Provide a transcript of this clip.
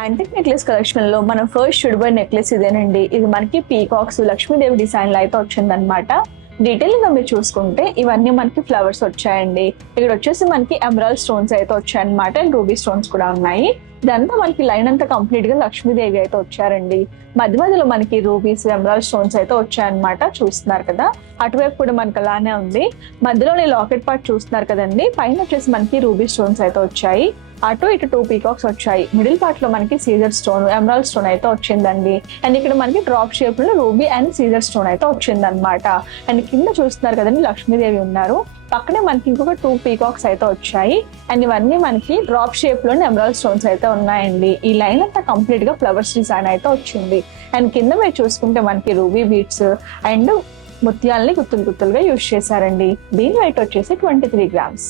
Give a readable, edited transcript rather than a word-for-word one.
Antique necklace collection లో మనం first చూడబోయే నెక్లెస్ ఇదేనండి. ఇది మనకి పీకాక్స్ లక్ష్మీదేవి డిజైన్ లో అయితే వచ్చిందనమాట. డీటెయిల్ గా మీరు చూసుకుంటే ఇవన్నీ మనకి ఫ్లవర్స్ వచ్చాయండి. ఇక్కడ వచ్చేసి మనకి ఎమరాల్డ్ స్టోన్స్ అయితే వచ్చాయన్నమాట. అండ్ రూబీ స్టోన్స్ కూడా ఉన్నాయి. ఇదంతా మనకి లైన్ అంతా కంప్లీట్ గా లక్ష్మీదేవి అయితే వచ్చారండి. మధ్య మధ్యలో మనకి రూబీస్ ఎమరాల్డ్ స్టోన్స్ అయితే వచ్చాయన్నమాట. చూస్తున్నారు కదా, అటువైపు కూడా మనకి అలానే ఉంది. మధ్యలోని లాకెట్ పార్ట్ చూస్తున్నారు కదండి, పైన వచ్చేసి మనకి రూబీ స్టోన్స్ అయితే వచ్చాయి. అటు ఇటు 2 పీకాక్స్ వచ్చాయి. మిడిల్ పార్ట్ లో మనకి సీజర్ స్టోన్ ఎమరాల్డ్ స్టోన్ అయితే వచ్చిందండి. అండ్ ఇక్కడ మనకి డ్రాప్ షేప్ లో రూబీ అండ్ సీజర్ స్టోన్ అయితే వచ్చింది అనమాట. అండ్ కింద చూస్తున్నారు కదండి, లక్ష్మీదేవి ఉన్నారు. పక్కనే మనకి ఇంకొక 2 పీకాక్స్ అయితే వచ్చాయి. అండ్ ఇవన్నీ మనకి డ్రాప్ షేప్ లోని ఎమరాల్డ్ స్టోన్స్ అయితే ఉన్నాయండి. ఈ లైన్ అంతా కంప్లీట్ గా ఫ్లవర్స్ డిజైన్ అయితే వచ్చింది. అండ్ కింద మీరు చూసుకుంటే మనకి రూబీ బీడ్స్ అండ్ ముత్యాలని గుత్తులుగా యూజ్ చేశారండి. దీని వెయిట్ వచ్చేసి 23 గ్రామ్స్.